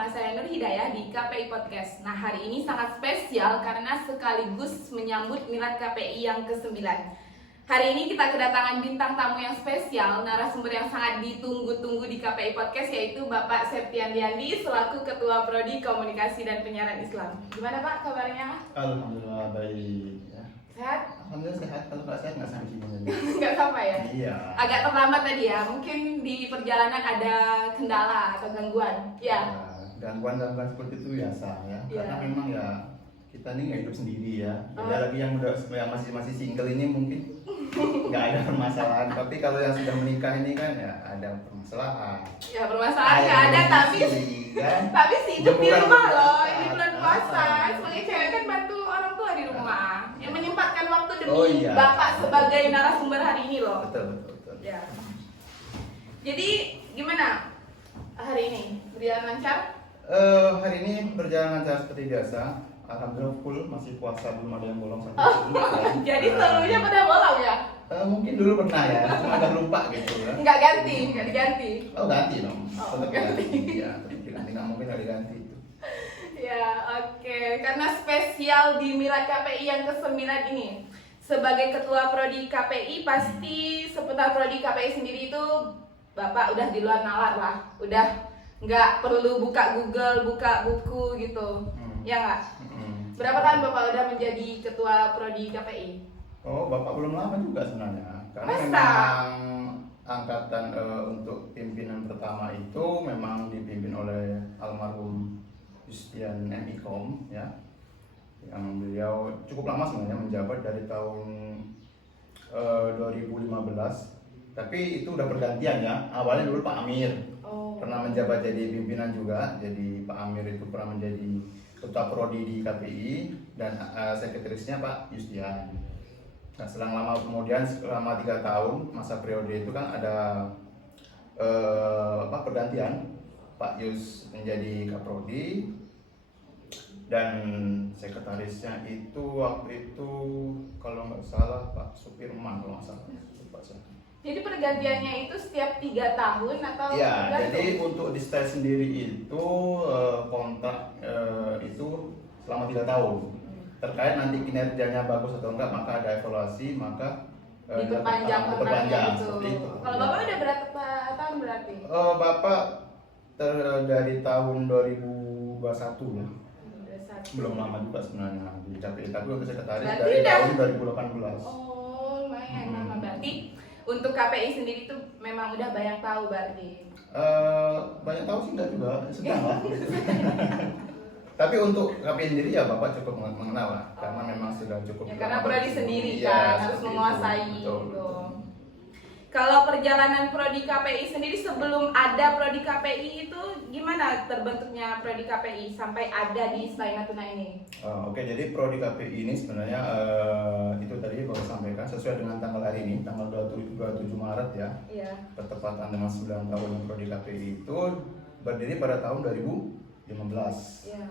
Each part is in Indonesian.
bersama saya Nur Hidayah di KPI Podcast. Nah, hari ini sangat spesial karena sekaligus menyambut milad KPI yang ke-9. Hari ini kita kedatangan bintang tamu yang spesial, narasumber yang sangat ditunggu-tunggu di KPI Podcast, yaitu Bapak Septian Diandi selaku Ketua Prodi Komunikasi dan Penyiaran Islam. Gimana Pak kabarnya? Alhamdulillah baik. Ya. Sehat? Alhamdulillah sehat. Kalau nggak sehat nggak sampai sini. Nggak sampai ya? Iya. Agak terlambat tadi ya, mungkin di perjalanan ada kendala atau gangguan. Ya. Gangguan-gangguan seperti itu biasa ya. Iya. Karena memang ya kita ini nggak hidup sendiri ya. Ada lagi yang masih single ini mungkin nggak ada permasalahan. Tapi kalau yang sudah menikah ini kan ya ada permasalahan. Ya permasalahan nggak ada, tapi sibuk di rumah loh. Ini bulan puasa. Sebagai cewek kan bantu orang tua di rumah. Yang menyempatkan waktu demi Bapak sebagai narasumber hari ini loh. Betul. Ya. Jadi gimana hari ini? Berjalan lancar? Hari ini berjalan lancar seperti biasa. Alhamdulillah full, masih puasa, belum ada yang bolong sampai sini. Jadi seluruhnya pada bolong ya? Mungkin dulu pernah ya, cuma agak lupa gitu ya. Nggak diganti. Oh ganti dong. Oh, Tetap ganti. Ya, ganti nggak mungkin nggak diganti itu. Ya, oke. Karena spesial di milad KPI yang ke-9 ini. Sebagai ketua prodi KPI, pasti seputar prodi KPI sendiri itu Bapak udah di luar nalar lah. Udah nggak perlu buka Google, buka buku gitu. Ya nggak? Berapa tahun Bapak udah menjadi ketua prodi KPI? Oh, Bapak belum lama juga sebenarnya. Karena Masa? memang angkatan untuk pimpinan pertama itu memang dipimpin oleh almarhum Yustian M.Ikom ya. Yang beliau cukup lama sebenarnya menjabat dari tahun 2015. Tapi itu udah pergantian ya. Awalnya dulu Pak Amir pernah menjabat jadi pimpinan juga. Jadi Pak Amir itu pernah menjadi ketua prodi di KPI dan sekretarisnya Pak Yustian. Nah, selang lama kemudian selama 3 tahun masa periode itu kan ada pergantian. Pak Yus menjadi kaprodi dan sekretarisnya itu waktu itu kalau nggak salah Pak Supirman kalau nggak salah. Jadi pergantiannya itu setiap 3 tahun atau? Ya, jadi untuk di style sendiri itu kontrak itu selama 3 tahun. Terkait nanti kinerjanya bagus atau enggak, maka ada evaluasi, maka diperpanjang kontraknya gitu. Seperti itu. Kalau Bapak udah berapa tahun berarti? Bapak dari tahun 2021 ya. Belum lama juga sebenarnya di KPI, tapi untuk sekretaris berarti dari udah tahun 2018. Oh, lumayan lama berarti. Untuk KPI sendiri tuh memang udah banyak tahu berarti. Banyak tahu sih enggak juga, sedang lah. Tapi untuk KPI sendiri ya Bapak cukup mengenal lah, karena memang sudah cukup. Ya, karena prodi sendiri ya, kan harus menguasai gitu. Kalau perjalanan prodi KPI sendiri sebelum ada prodi KPI itu gimana terbentuknya prodi KPI sampai ada di Selain Natuna ini? Oke, jadi prodi KPI ini sebenarnya itu tadi baru sampaikan sesuai dengan tanggal hari ini, tanggal 27 Maret ya. Iya. Bertepatan dengan 9 tahun prodi KPI itu berdiri pada tahun 2015. Iya.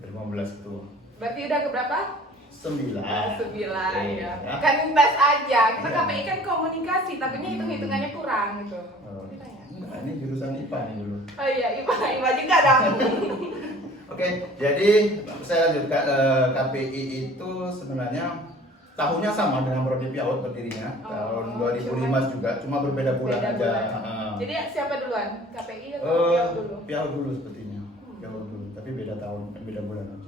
2015 itu. Berarti udah ke berapa? 9. 9 ya. Ya. Kan tes aja. Kita Ya. KPI kan komunikasi, takutnya hitung-hitungannya kurang gitu. Nah, ini jurusan IPA nih dulu. Oh iya, IPA juga dong. Oke, jadi saya lanjutkan KPI itu sebenarnya tahunnya sama dengan prodi PIAUD berdirinya tahun 2005 juga, cuma berbeda bulan aja. Jadi siapa duluan? KPI atau PIAUD dulu? PIAUD dulu sepertinya. PIAUD dulu, tapi beda tahun, beda bulan aja.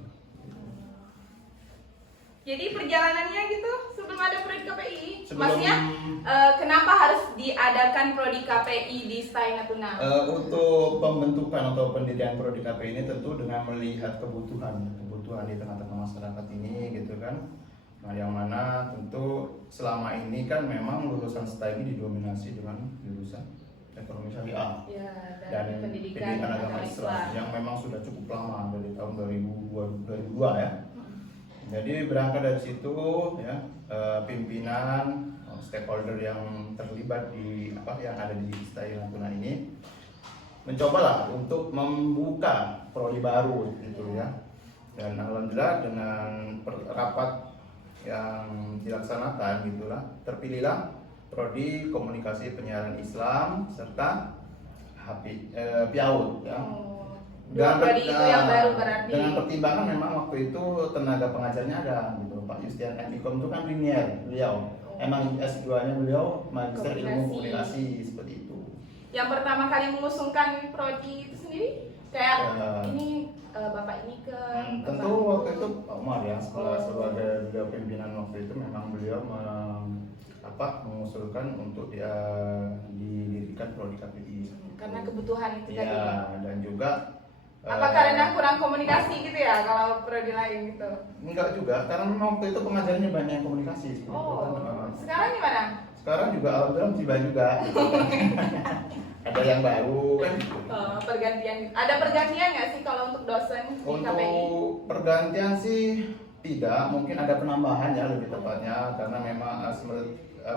Jadi perjalanannya gitu sebelum ada prodi KPI, Sebelum- maksudnya kenapa harus diadakan prodi KPI di Selain Natuna? Untuk pembentukan atau pendirian prodi KPI ini tentu dengan melihat kebutuhan di tengah-tengah masyarakat ini gitu kan. Nah, yang mana tentu selama ini kan memang lulusan STAI ini didominasi dengan jurusan ekonomi syariah Ya, dan pendidikan agama Islam yang memang sudah cukup lama dari tahun 2002 ya. Jadi berangkat dari situ ya, pimpinan stakeholder yang terlibat di yang ada di Selain Natuna ini mencobalah untuk membuka prodi baru gitu ya. Dan alhamdulillah dengan rapat yang dilaksanakan gitulah terpilihlah prodi Komunikasi Penyiaran Islam serta PIAUD ya. Dua prodi itu yang baru berarti. Dengan pertimbangan memang waktu itu tenaga pengajarnya ada gitu. Pak Yustian Etikom itu kan linier beliau. Emang S2-nya beliau Magister Ilmu Komunikasi seperti itu. Yang pertama kali mengusungkan prodi itu sendiri kayak ini Bapak ini ke tentu waktu itu Pak Umar ya sebagai beliau pimpinan waktu itu memang beliau mengusulkan untuk didirikan prodi KPI karena kebutuhan itu tadi. Ya, dan juga apa karena kurang komunikasi gitu ya kalau prodi lain gitu? Enggak juga, karena memang waktu itu pengajarnya banyak yang komunikasi. Sekarang gimana? Sekarang juga alhamdulillah masih banyak juga. Ada yang baru kan? Pergantian. Ada pergantian nggak sih kalau untuk dosen di KPI? Untuk pergantian sih tidak, mungkin ada penambahan ya lebih tepatnya karena memang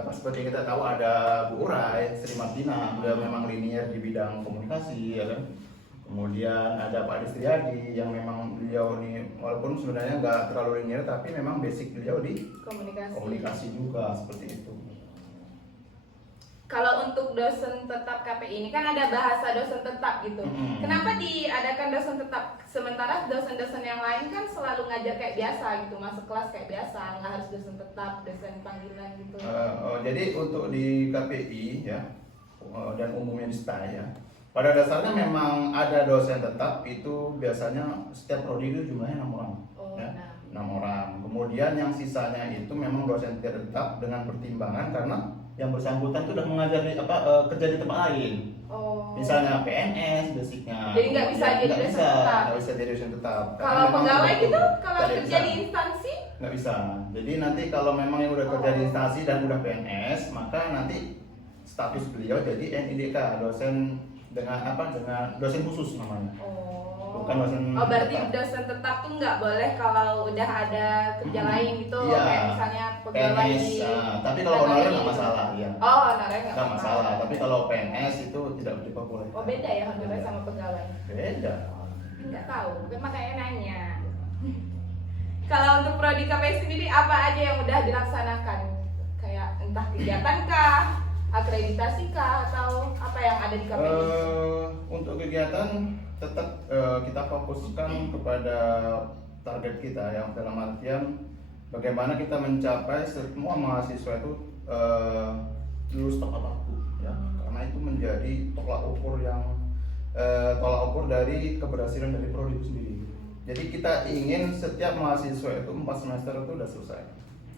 seperti kita tahu ada Bu Urai Sri Martina, beliau memang linier di bidang komunikasi ya kan. Kemudian ada Pak Distriadi yang memang beliau ini walaupun sebenarnya nggak terlalu linier tapi memang basic beliau di komunikasi juga seperti itu. Kalau untuk dosen tetap KPI ini kan ada bahasa dosen tetap gitu. Kenapa diadakan dosen tetap sementara dosen-dosen yang lain kan selalu ngajar kayak biasa gitu, masuk kelas kayak biasa, nggak harus dosen tetap, dosen panggilan gitu. Jadi untuk di KPI ya dan umumnya di STAI ya. Pada dasarnya memang ada dosen tetap itu biasanya setiap prodi itu jumlahnya 6 orang. Ya, 6 orang. Kemudian yang sisanya itu memang dosen tidak tetap dengan pertimbangan karena yang bersangkutan itu sudah mengajar kerja di tempat lain. Misalnya PNS basicnya. Jadi nggak bisa jadi dosen tetap. Nggak bisa jadi dosen tetap. Kalau pegawai gitu, kalau kerja di instansi? Nggak bisa. Jadi nanti kalau memang yang udah kerja di instansi dan udah PNS, maka nanti status beliau jadi NIDK, dosen dengan dosen khusus namanya. Bukan dosen. Berarti dosen tetap tuh nggak boleh kalau udah ada kerja lain gitu, kayak misalnya pegawai PNS, di. Tapi kalau honorer nggak masalah ya. Honorer nggak masalah. Tapi kalau PNS itu tidak boleh. Beda ya honorer sama pegawai. Beda. Nggak tahu, makanya nanya. Kalau untuk prodi KPI sendiri apa aja yang udah dilaksanakan? Kayak entah kegiatan kah? Akreditasi kah atau apa yang ada di KPI? Untuk kegiatan tetap kita fokuskan kepada target kita yang dalam artian bagaimana kita mencapai semua mahasiswa itu lulus tepat waktu ya karena itu menjadi tolak ukur dari keberhasilan dari prodi itu sendiri. Jadi kita ingin setiap mahasiswa itu 4 semester itu udah selesai.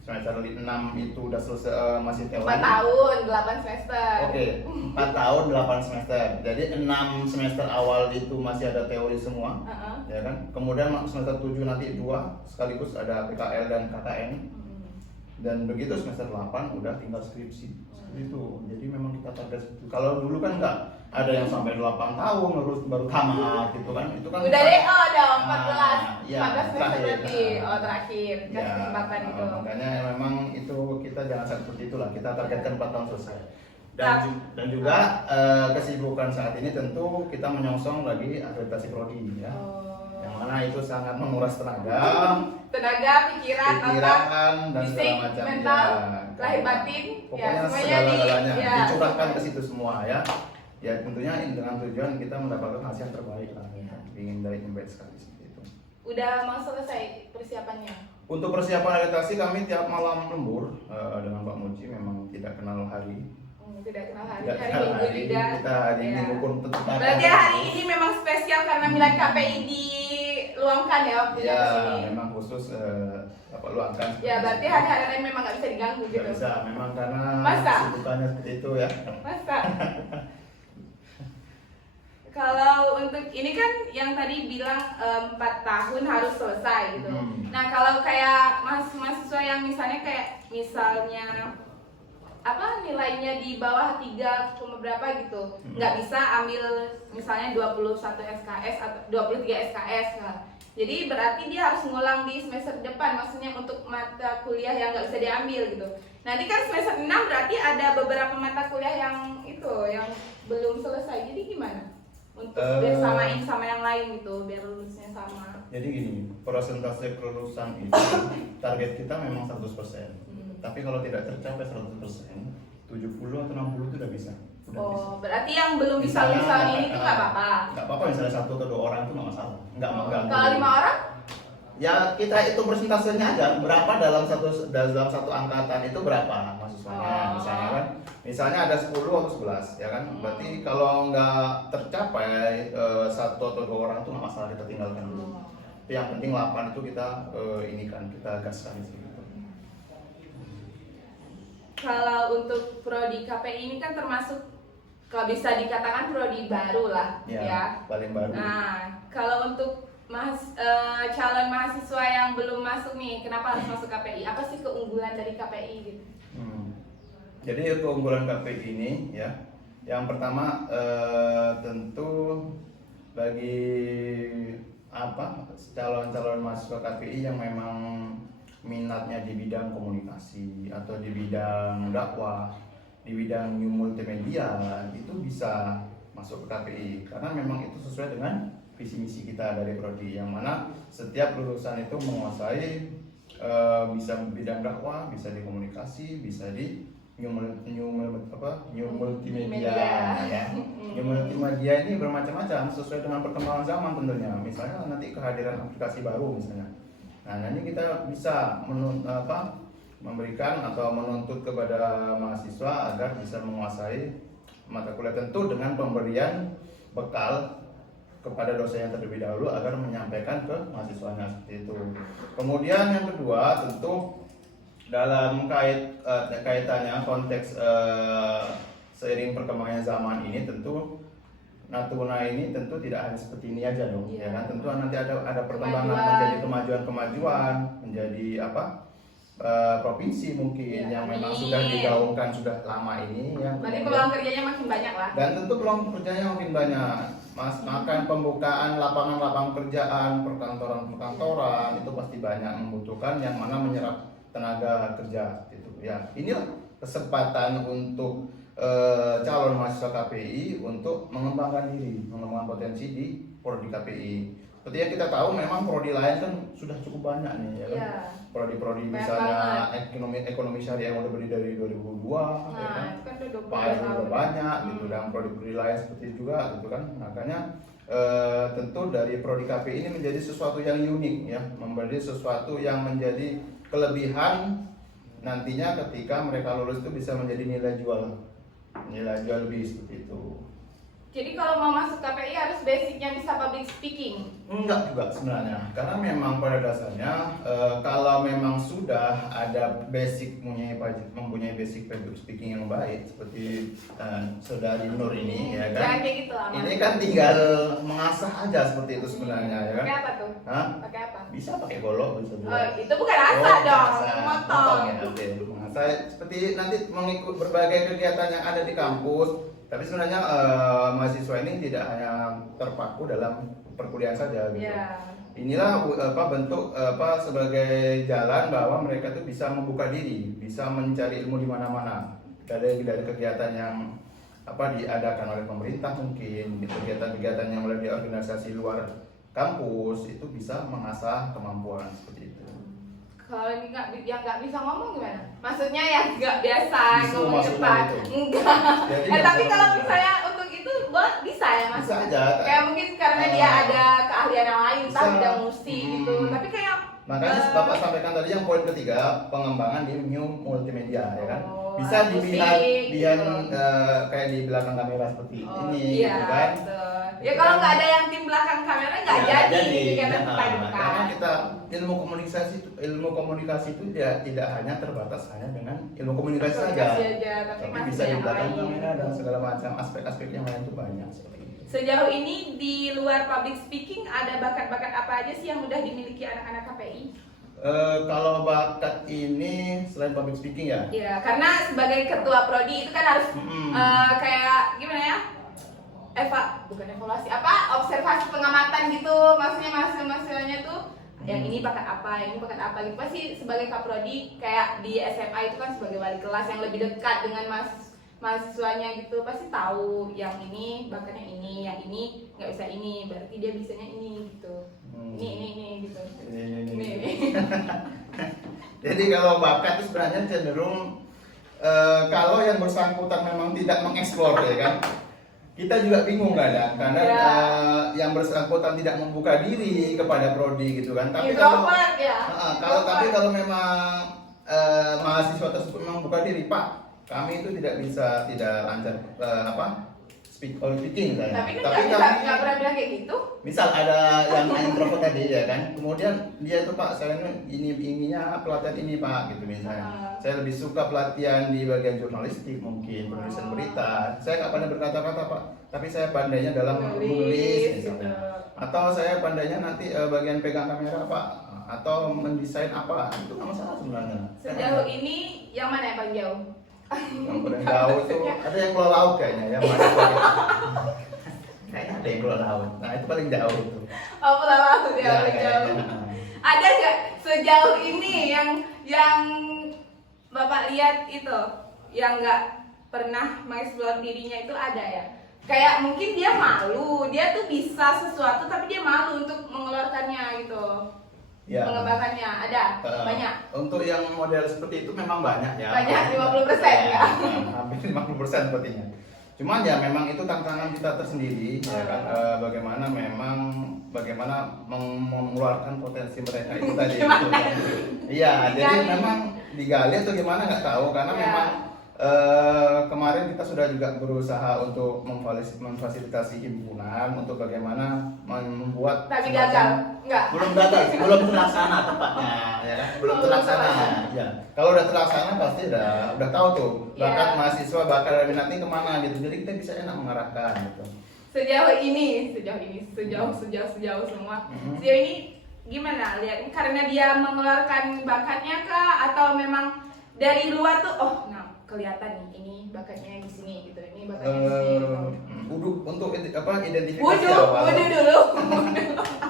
Semester 6 itu udah selesai masih teori. 4 tahun, 8 semester. Oke, 4 tahun, 8 semester. Jadi 6 semester awal itu masih ada teori semua. Ya kan? Kemudian semester 7 nanti 2 sekaligus ada PKL dan KKN. Dan begitu semester 8 udah tinggal skripsi. Itu. Jadi memang kita target itu. Kalau dulu kan enggak ada yang sampai 8 tahun baru tamat gitu kan. Itu kan udah DO dong 14. 14 semester berarti. Terakhir. Kasih kesempatan itu. Makanya memang itu kita jangan seperti itulah. Kita targetkan 4 tahun selesai. Dan juga kesibukan saat ini tentu kita menyongsong lagi akreditasi prodi ya. Yang mana itu sangat menguras tenaga, pikiran, dan segala macam mental, lahir batin, pokoknya semuanya segala-galanya dicurahkan ke situ semua ya. Ya tentunya dengan tujuan kita mendapatkan hasil yang terbaik lah. Ingin dari yang baik sekali seperti itu. Udah mau selesai persiapannya? Untuk persiapan akreditasi kami tiap malam lembur dengan Pak Muji memang tidak kenal hari. Tidak kenal hari Minggu juga. Kita hari Minggu pun tetap. Berarti hari ini memang spesial karena Milad KPI diluangkan ya waktunya ya, kesini. memang khusus luangkan. Ya berarti hari-hari lain memang nggak bisa diganggu gitu. Nggak bisa, memang karena kesibukannya seperti itu ya. Masa? Kalau untuk ini kan yang tadi bilang 4 tahun harus selesai gitu. Nah kalau kayak mahasiswa yang misalnya nilainya di bawah 3, berapa gitu, nggak bisa ambil misalnya 21 SKS atau 23 SKS lah. Jadi berarti dia harus ngulang di semester depan, maksudnya untuk mata kuliah yang nggak bisa diambil gitu. Nanti kan semester 6 berarti ada beberapa mata kuliah yang belum selesai. Jadi gimana? Untuk biar samain sama yang lain gitu, biar lulusnya sama. Jadi gini, persentase kelulusan itu target kita memang 100%. Tapi kalau tidak tercapai 100%, 70 atau 60 itu udah bisa. Udah bisa. Oh, berarti yang belum bisa misalnya ini tuh nggak apa-apa. Nggak apa-apa, misalnya 1 atau 2 orang itu nggak masalah. Nggak mengganggu. Kalau 5 orang? Ya kita hitung persentasenya aja, berapa dalam satu angkatan itu berapa mahasiswanya, misalnya kan, misalnya ada 10 atau 11 ya kan, berarti kalau nggak tercapai 1 atau 2 orang itu nggak masalah, kita tinggalkan dulu. Tapi yang penting 8 itu kita kita gaskan gitu. Kalau untuk prodi KPI ini kan termasuk kalau bisa dikatakan prodi baru lah ya. Paling baru. Nah, kalau untuk calon mahasiswa yang belum masuk nih, kenapa harus masuk KPI? Apa sih keunggulan dari KPI gitu? Jadi keunggulan KPI ini ya, yang pertama tentu bagi calon-calon mahasiswa KPI yang memang minatnya di bidang komunikasi atau di bidang dakwah, di bidang new multimedia, itu bisa masuk ke KPI karena memang itu sesuai dengan visi misi kita dari prodi, yang mana setiap lulusan itu menguasai bisa bidang dakwah, bisa di komunikasi, bisa di new multimedia ya. New multimedia ini bermacam-macam sesuai dengan perkembangan zaman tentunya. Misalnya nanti kehadiran aplikasi baru misalnya. Nah, ini kita bisa memberikan atau menuntut kepada mahasiswa agar bisa menguasai mata kuliah, tentu dengan pemberian bekal kepada dosen yang terlebih dahulu agar menyampaikan ke mahasiswanya seperti itu. Kemudian yang kedua tentu dalam kaitannya konteks seiring perkembangan zaman ini, tentu Natuna ini tentu tidak hanya seperti ini aja dong, ya kan? Tentu nanti ada perkembangan menjadi kemajuan, menjadi provinsi mungkin yang memang sudah digaungkan sudah lama ini, yang berarti peluang kerjanya makin banyak lah. Dan tentu peluang kerjanya makin banyak. Makan pembukaan lapangan kerjaan, perkantoran itu pasti banyak membutuhkan, yang mana menyerap tenaga kerja gitu ya. Inilah kesempatan untuk calon mahasiswa KPI untuk mengembangkan diri, mengembangkan potensi di prodi KPI. Seperti yang kita tahu, memang prodi lain kan sudah cukup banyak nih ya kan. Prodi-prodi misalnya ekonomi syariah yang udah berdiri dari 2002 ya kan. Udah banyak gitu, dan prodi-prodi lain seperti itu juga gitu kan. Makanya tentu dari prodi KPI ini menjadi sesuatu yang unik ya, memberi sesuatu yang menjadi kelebihan nantinya ketika mereka lulus itu bisa menjadi nilai jual lebih seperti itu. Jadi kalau mau masuk KPI harus basicnya bisa public speaking? Enggak juga sebenarnya, karena memang pada dasarnya kalau memang sudah ada mempunyai basic public speaking yang baik seperti saudari Nur ini ya kan. Kayak gitu lah. Ini kan tinggal mengasah aja seperti itu sebenarnya ya kan. Pakai apa tuh? Pakai apa? Bisa pakai golok, bisa juga. Oh, itu bukan asah dong, motong. Ya, oke. Mengasah seperti nanti mengikut berbagai kegiatan yang ada di kampus. Tapi sebenarnya mahasiswa ini tidak hanya terpaku dalam perkuliahan saja gitu. Inilah bentuk sebagai jalan bahwa mereka tuh bisa membuka diri, bisa mencari ilmu di mana-mana dari kegiatan yang diadakan oleh pemerintah, mungkin kegiatan-kegiatan yang mulai di organisasi luar kampus itu bisa mengasah kemampuan seperti itu. Kalau yang nggak bisa ngomong gimana? Maksudnya yang nggak biasa ngomong cepat? Enggak. Tapi kalau misalnya untuk itu bisa ya mas? Bisa aja. Kayak mungkin karena dia ada keahlian yang lain, entah bidang musik gitu. Tapi kayak makanya Bapak sampaikan tadi yang poin ketiga, pengembangan di new multimedia ya kan. Bisa dilihat kayak di belakang kamera seperti ini iya, gitu kan. Ya kalau nggak ada yang tim belakang kamera nggak jadi karena karena kita ilmu komunikasi itu tidak hanya terbatas hanya dengan ilmu komunikasi saja, tapi bisa di belakang kamera dan segala macam aspek-aspek yang lain itu banyak seperti itu. Sejauh ini di luar public speaking ada bakat-bakat apa aja sih yang udah dimiliki anak-anak KPI? Kalau bakat ini selain public speaking ya? Iya, karena sebagai ketua prodi itu kan harus kayak gimana ya? Bukan evaluasi, observasi pengamatan gitu. Maksudnya mahasiswanya tuh yang ini bakat apa, yang ini bakat apa gitu. Pasti sebagai kaprodi kayak di SMA itu kan sebagai wali kelas yang lebih dekat dengan mahasiswanya gitu, pasti tahu yang ini bakatnya ini, yang ini nggak bisa ini, berarti dia bisanya ini gitu. Ini gitu. Ini. Jadi kalau bakat itu sebenarnya cenderung kalau yang bersangkutan memang tidak mengeksplor ya kan, kita juga bingung kadang karena Ya. yang bersangkutan tidak membuka diri kepada prodi gitu kan. Tapi kalau Introvert ya. kalau memang mahasiswa tersebut memang buka diri, Pak, kami itu tidak lancar speaking misalnya. Tapi kan nggak pernah bilang kayak gitu. Misal ada yang introvert tadi ya kan, kemudian dia itu, Pak, saya ininya pelatihan ini, Pak, gitu misalnya. Saya lebih suka pelatihan di bagian jurnalistik mungkin, penulisan berita. Saya nggak pandai berkata-kata, Pak, tapi saya pandainya dalam menulis misalnya. Atau saya pandainya nanti bagian pegang kamera, Pak, atau mendesain apa, itu nggak masalah sebenarnya. Sejauh ini yang mana yang paling jauh? Yang paling jauh tuh ada yang keluar laut kayaknya ya, kayaknya ada yang keluar laut. Nah itu paling jauh tuh. Oh, pulau laut ya, paling jauh. kayaknya. Ada nggak sejauh ini yang Bapak lihat itu yang nggak pernah mengeksplor dirinya itu ada ya? Kayak mungkin dia malu, dia tuh bisa sesuatu tapi dia malu untuk mengeluarkannya gitu. Ya. Mengembangkannya ada banyak. Untuk yang model seperti itu memang banyak ya. Banyak 50% ya. Hampir 50% sepertinya. Cuman ya memang itu tantangan kita tersendiri ya kan, bagaimana mengeluarkan potensi mereka itu tadi. Gitu, kan. Iya, jadi memang digali atau gimana nggak tahu karena memang kemarin kita sudah juga berusaha untuk memfasilitasi himpunan untuk bagaimana membuat Tapi gagal, enggak? belum gagal sih, belum terlaksana tepatnya ya kan? Belum terlaksana ya. Kalau udah terlaksana pasti udah tahu tuh bakat mahasiswa, bakat dan minatnya kemana gitu, jadi kita bisa enak mengarahkan gitu. Sejauh semua. Sejauh ini gimana lihat? Karena dia mengeluarkan bakatnya kah atau memang dari luar tuh kelihatan nih ini bakatnya di sini gitu, ini bakatnya di sini gitu. Untuk identifikasi awal. Dulu.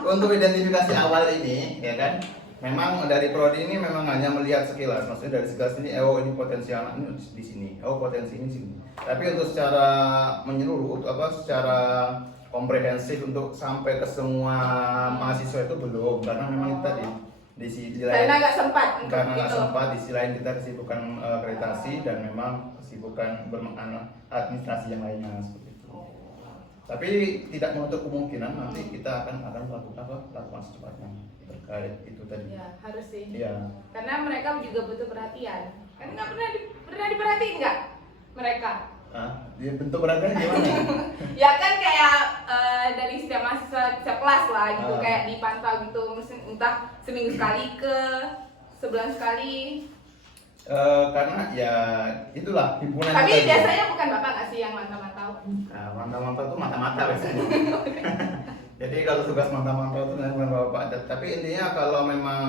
Untuk identifikasi awal ini ya kan, memang dari prodi ini memang hanya melihat sekilas, maksudnya dari sekilas ini, ini potensi anak ini di sini, potensi ini di sini. Tapi untuk secara menyeluruh, secara komprehensif untuk sampai ke semua mahasiswa itu belum, karena memang kita di sisi lain Karena nggak sempat untuk karena nggak itu. sempat, di sisi lain kita kesibukan akreditasi dan memang kesibukan administrasi yang lainnya seperti itu. Tapi tidak menutup kemungkinan nanti kita akan lakukan secepatnya terkait itu tadi. Ya harus sih. Iya. Karena mereka juga butuh perhatian. Kan nggak pernah diperhatiin nggak mereka? Dia bentuk beragam gimana? Ya kan kayak dari setiap mahasiswa setiap kelas lah gitu, kayak dipantau gitu, entah seminggu sekali ke sebulan sekali. Karena ya itulah himpunan. Tapi biasanya bukan Bapak nggak sih yang mantau-mantau? Mantau-mantau itu mata-mata biasanya. Jadi kalau tugas mantau-mantau itu bukan Bapak. Tapi intinya kalau memang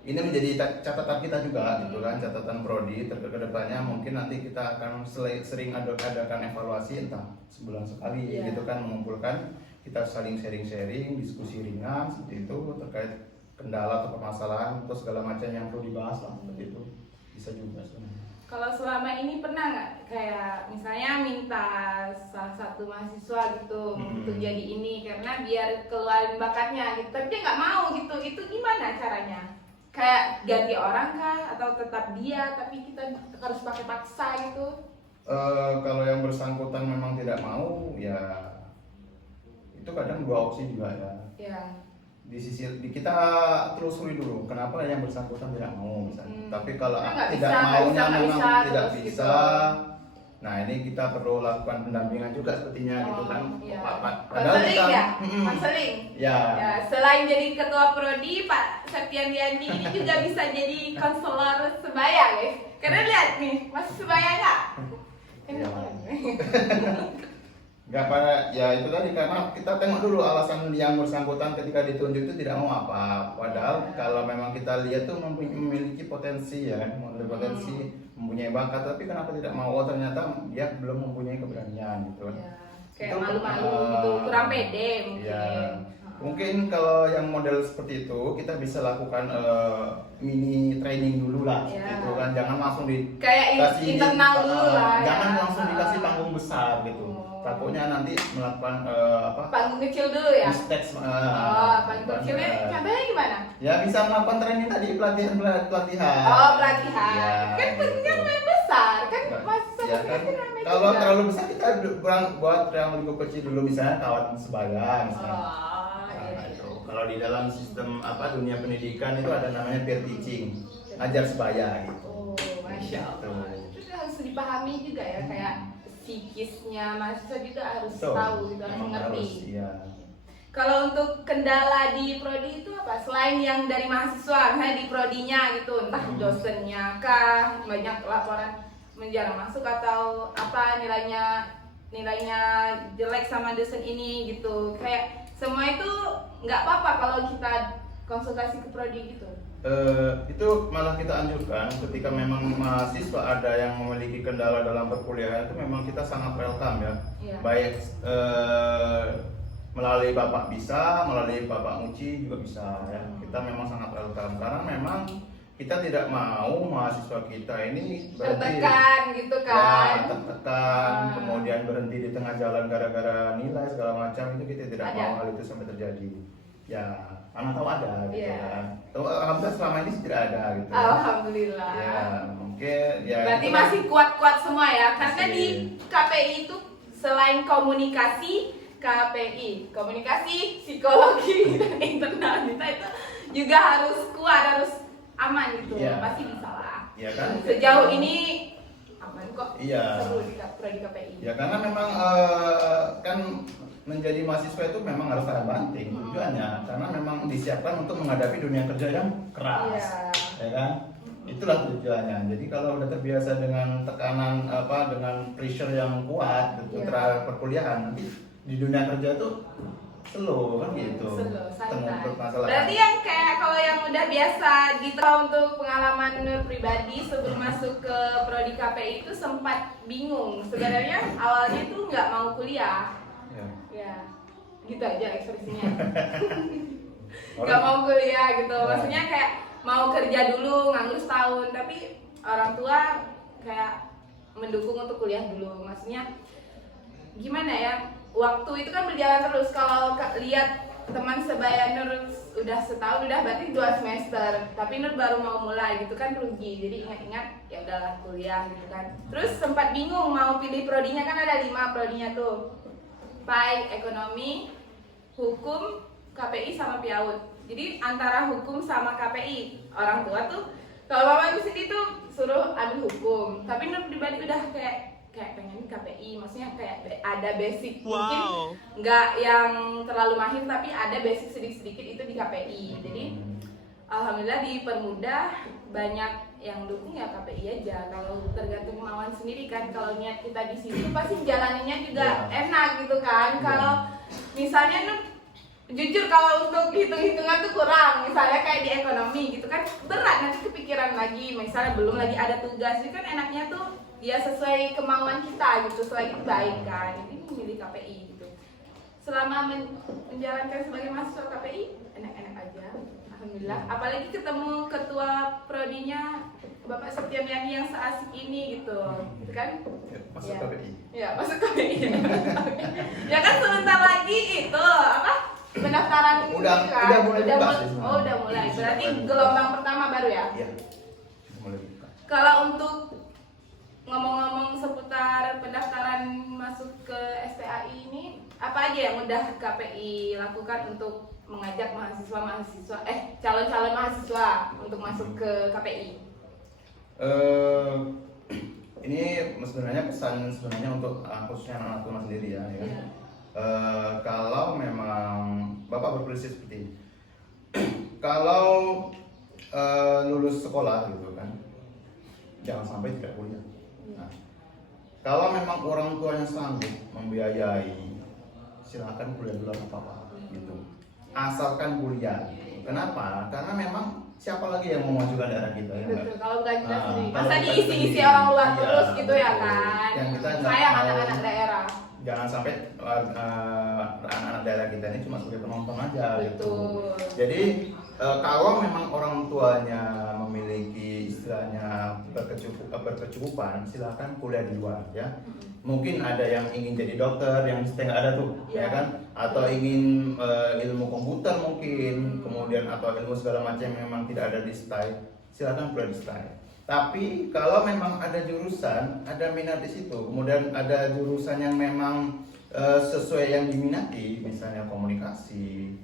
ini menjadi catatan kita juga gitu kan, catatan prodi ke depannya mungkin nanti kita akan sering adakan evaluasi entah sebulan sekali gitu kan, mengumpulkan, kita saling sharing diskusi ringan seperti itu terkait kendala atau permasalahan atau segala macam yang perlu dibahas lah seperti itu, bisa juga sebenarnya. Kalau selama ini pernah nggak kayak misalnya minta salah satu mahasiswa gitu untuk jadi ini karena biar keluarin bakatnya gitu, tapi dia nggak mau gitu, itu gimana caranya? Kayak ganti orang kah atau tetap dia tapi kita harus pakai paksa gitu? Kalau yang bersangkutan memang tidak mau ya itu kadang dua opsi juga ya. Ya. Kita telusuri dulu kenapa yang bersangkutan tidak mau misalnya. Tapi kalau Nggak tidak bisa, maunya nggak memang bisa, tidak terus bisa. gitu. Nah ini kita perlu lakukan pendampingan juga sepertinya gitu kan. Iya. Padahal Konseling kita ya? Konseling? ya. Ya, selain jadi ketua prodi, Pak Septian Diandi ini juga bisa jadi konselor sebaya guys. Karena lihat nih, masih sebaya nggak? Ya. Nggak pada ya itu tadi, karena kita tengok dulu alasan yang bersangkutan ketika ditunjuk itu tidak mau apa. Padahal kalau memang kita lihat tuh memiliki potensi ya kan, mempunyai bakat, tapi kenapa tidak mau? Ternyata dia belum mempunyai keberanian gitu kan. Ya, kayak Itu, malu-malu gitu, kurang pede mungkin. Ya, mungkin kalau yang model seperti itu kita bisa lakukan mini training dulu lah, gitu kan. Jangan langsung kayak internal dulu lah. Jangan langsung dikasih panggung besar gitu. Takutnya nanti melakukan panggung kecil dulu ya. mistakes. Panggung kecilnya contohnya gimana? Ya bisa melakukan training tadi, pelatihan. Oh, pelatihan. Ya, Kan panggungnya gitu. lumayan besar ya kan. Kalau terlalu besar kita buat yang lebih kecil dulu, misalnya kawat sebaya misalnya. Nah, itu. Kalau di dalam sistem dunia pendidikan itu ada namanya peer teaching, ajar sebaya gitu. Oh, Masya Allah. Itu harus dipahami juga ya, kayak psikisnya mahasiswa juga harus tahu gitu, harus mengerti. Iya. Kalau untuk kendala di prodi itu apa? Selain yang dari mahasiswa, misalnya di prodinya gitu, entah dosennya kah, banyak laporan menjarang masuk atau apa nilainya jelek sama dosen ini gitu. Kayak semua itu nggak apa-apa kalau kita konsultasi ke prodi gitu. Itu malah kita anjurkan ketika memang mahasiswa ada yang memiliki kendala dalam perkuliahan, itu memang kita sangat welcome ya. Iya. Baik melalui Bapak bisa, melalui Bapak Muci juga bisa ya. Kita memang sangat welcome karena memang kita tidak mau mahasiswa kita ini Tertekan gitu kan. ya, tertekan, kemudian berhenti di tengah jalan gara-gara nilai segala macam, itu kita tidak mau hal itu sampai terjadi. Ya, karena tahu ada gitu kan. Alhamdulillah selama ini tidak ada gitu. Alhamdulillah. Ya, mungkin ya. Berarti masih kuat-kuat semua ya. Karena Masih. di KPI itu selain komunikasi, komunikasi, psikologi, dan internal kita itu juga harus kuat, harus aman gitu. Iya. Pasti bisa lah. Iya kan? Sejauh ini aman kok. Iya. Seru di prodi KPI. Ya karena memang kan menjadi mahasiswa itu memang harus tahan banting tujuannya, karena memang disiapkan untuk menghadapi dunia kerja yang keras, ya kan? Itulah tujuannya. Jadi kalau udah terbiasa dengan tekanan dengan pressure yang kuat gitu, terhadap perkuliahan, nanti di dunia kerja tuh slow kan gitu. Slow, santai. Masalah. Berarti yang kayak kalau yang udah biasa gitu, untuk pengalaman Nur pribadi sebelum masuk ke prodi KPI itu sempat bingung. Sebenarnya awalnya tuh nggak mau kuliah. Ya, gitu aja ekspresinya. Nggak mau kuliah gitu. Maksudnya kayak mau kerja dulu, nganggur setahun, tapi orang tua kayak mendukung untuk kuliah dulu. Maksudnya gimana ya? Waktu itu kan berjalan terus. Kalau lihat teman sebaya Nur udah setahun, udah berarti 2 semester, tapi Nur baru mau mulai gitu kan, rugi. Jadi ingat-ingat ya udahlah kuliah gitu kan. Terus sempat bingung mau pilih prodinya, kan ada 5 prodinya tuh, PAI, ekonomi, hukum, KPI sama PIAUD. Jadi antara hukum sama KPI, orang tua tuh kalau mama di sini tuh suruh ambil hukum, tapi Nur pribadi udah kayak pengen KPI, maksudnya kayak ada basic, mungkin nggak yang terlalu mahir tapi ada basic sedikit-sedikit itu di KPI. Jadi alhamdulillah dipermudah, banyak yang dukung ya KPI aja. Kalau tergantung kemauan sendiri kan, kalau niat kita di situ pasti jalaninnya juga enak gitu kan. Kalau misalnya jujur kalau untuk hitung-hitungan tuh kurang, misalnya kayak di ekonomi gitu kan berat, nanti kepikiran lagi, misalnya belum lagi ada tugas, itu kan enaknya tuh ya sesuai kemauan kita gitu, selagi baik kan. Jadi memilih KPI gitu. Selama menjalankan sebagai mahasiswa KPI enak-enak aja, alhamdulillah. Apalagi ketemu ketua prodinya Bapak Septianiani yang seasik ini gitu kan? Masuk KPI. Ya, masuk KPI. Ya kan sebentar lagi itu apa? Pendaftaran udah mulai buka sih. udah mulai. Berarti gelombang pertama baru ya? Iya. Mulai buka. Kalau untuk ngomong-ngomong seputar pendaftaran masuk ke STAI ini, apa aja yang udah KPI lakukan untuk mengajak calon-calon mahasiswa untuk masuk ke KPI? Ini sebenarnya pesan untuk khususnya anak Tuna sendiri ya. Kalau memang Bapak berprinsip seperti ini, kalau lulus sekolah gitu kan, jangan sampai tidak kuliah. Nah, kalau memang orang tuanya sanggup membiayai, silakan kuliah dulu apa-apa gitu. Asalkan kuliah. Kenapa? Karena memang siapa lagi yang mau majukan daerah kita ya? Betul, kalau bukan kita sendiri. Kalau Masa bukan diisi-isi sendiri. orang luar Iya, terus gitu ya betul. kan? Yang kita nggak Sayang mau- anak-anak daerah. Jangan sampai anak-anak daerah kita ini cuma sebagai penonton aja gitu. Betul. Jadi kalau memang orang tuanya memiliki istilahnya berkecukupan, silakan kuliah di luar ya. Mungkin ada yang ingin jadi dokter, yang setengah ada tuh, ya kan? Atau ingin ilmu komputer mungkin, kemudian atau ilmu segala macam yang memang tidak ada di STAI, silakan kuliah di STAI. Tapi kalau memang ada jurusan, ada minat di situ, kemudian ada jurusan yang memang sesuai yang diminati, misalnya komunikasi,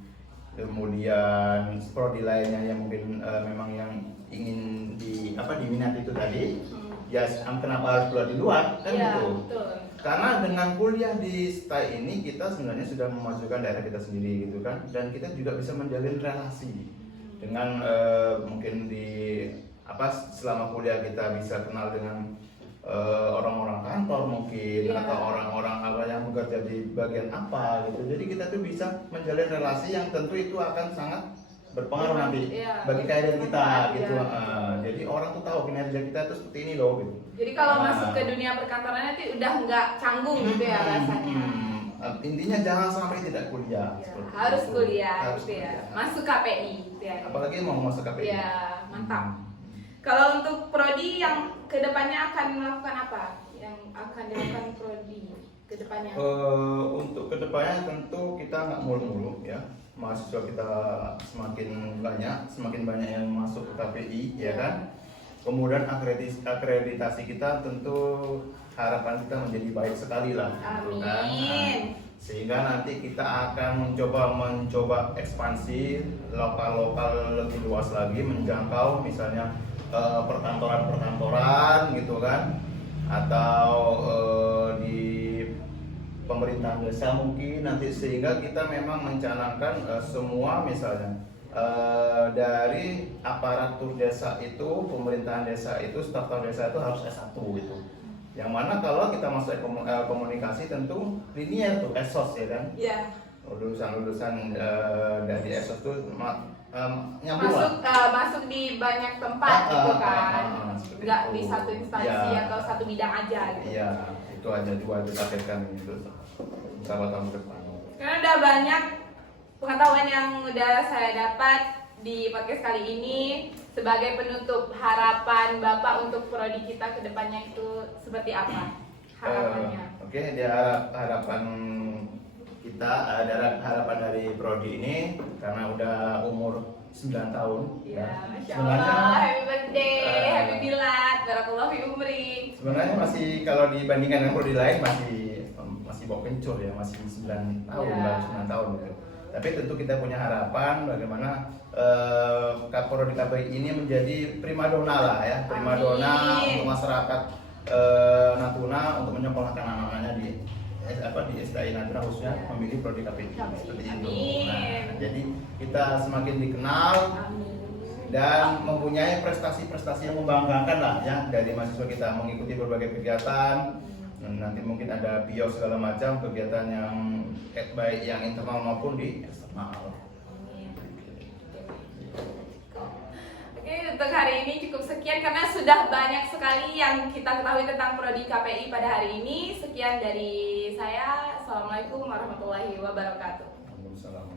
kemudian prodi lainnya yang mungkin memang yang ingin diminati itu tadi, ya kenapa harus keluar di luar kan Iya, gitu. betul. Karena dengan kuliah di STAI ini kita sebenarnya sudah memasukkan daerah kita sendiri gitu kan, dan kita juga bisa menjalin relasi dengan mungkin selama kuliah kita bisa kenal dengan orang-orang kantor mungkin, Iya. atau orang-orang yang bekerja di bagian apa gitu. Jadi kita tuh bisa menjalin relasi yang tentu itu akan sangat berpengaruh nanti Iya. bagi karir kita gitu. Iya. Jadi orang tuh tahu kinerja kita tuh seperti ini loh gitu. Jadi kalau masuk ke dunia perkantoran nanti udah nggak canggung gitu ya rasanya. Intinya jangan sampai tidak kuliah. Ya, seperti harus itu. kuliah Harus gitu ya. kuliah. Masuk KPI gitu ya. Apalagi mau masuk KPI. Ya, mantap. Kalau untuk prodi yang kedepannya akan melakukan apa? Yang akan dilakukan prodi kedepannya? Untuk kedepannya tentu kita nggak mulu-mulu ya. Mahasiswa kita semakin banyak yang masuk ke KPI ya kan. Kemudian akreditasi kita tentu harapan kita menjadi baik sekali lah, gitu kan. Amin. Sehingga nanti kita akan mencoba ekspansi lokal lebih luas lagi, menjangkau misalnya perkantoran-perkantoran gitu kan, atau di pemerintahan desa mungkin nanti, sehingga kita memang mencanangkan semua misalnya dari aparatur desa itu, pemerintahan desa itu, staf desa itu harus S1 gitu. Yang mana kalau kita masuk komunikasi tentu linier tuh esos ya kan. Ya. Lulusan dari esos tuh nyambung lah. Masuk di banyak tempat gitu kan. Nggak di satu instansi Ya. atau satu bidang aja gitu. Iya, itu aja juga ditargetkan itu beberapa tahun ke depan. Karena udah banyak pengetahuan yang udah saya dapat di podcast kali ini. Sebagai penutup, harapan Bapak untuk prodi kita ke depannya itu seperti apa? Harapannya. Oke, harapan kita, harapan dari prodi ini karena udah umur 9 tahun. Ya, Masya Sebenarnya, Allah, happy birthday, happy bilad, barakallahu fi umri. sebenarnya masih kalau dibandingkan dengan prodi lain masih bawa kencur ya, masih 9 tahun, Ya. baru 9 tahun gitu. Tapi tentu kita punya harapan bagaimana prodi KPI ini menjadi primadona lah ya, primadona Amin. untuk masyarakat Natuna untuk menyekolahkan anak-anaknya di STI Natuna khususnya Ya. memilih prodi KPI seperti itu. Amin. Nah, jadi kita semakin dikenal Amin. dan mempunyai prestasi-prestasi yang membanggakan lah ya dari mahasiswa kita, mengikuti berbagai kegiatan. Nanti mungkin ada BIOS segala macam kegiatan yang baik yang internal maupun di eksternal. Oke, untuk hari ini cukup sekian karena sudah banyak sekali yang kita ketahui tentang prodi KPI pada hari ini. Sekian dari saya. Assalamualaikum warahmatullahi wabarakatuh. Waalaikumsalam.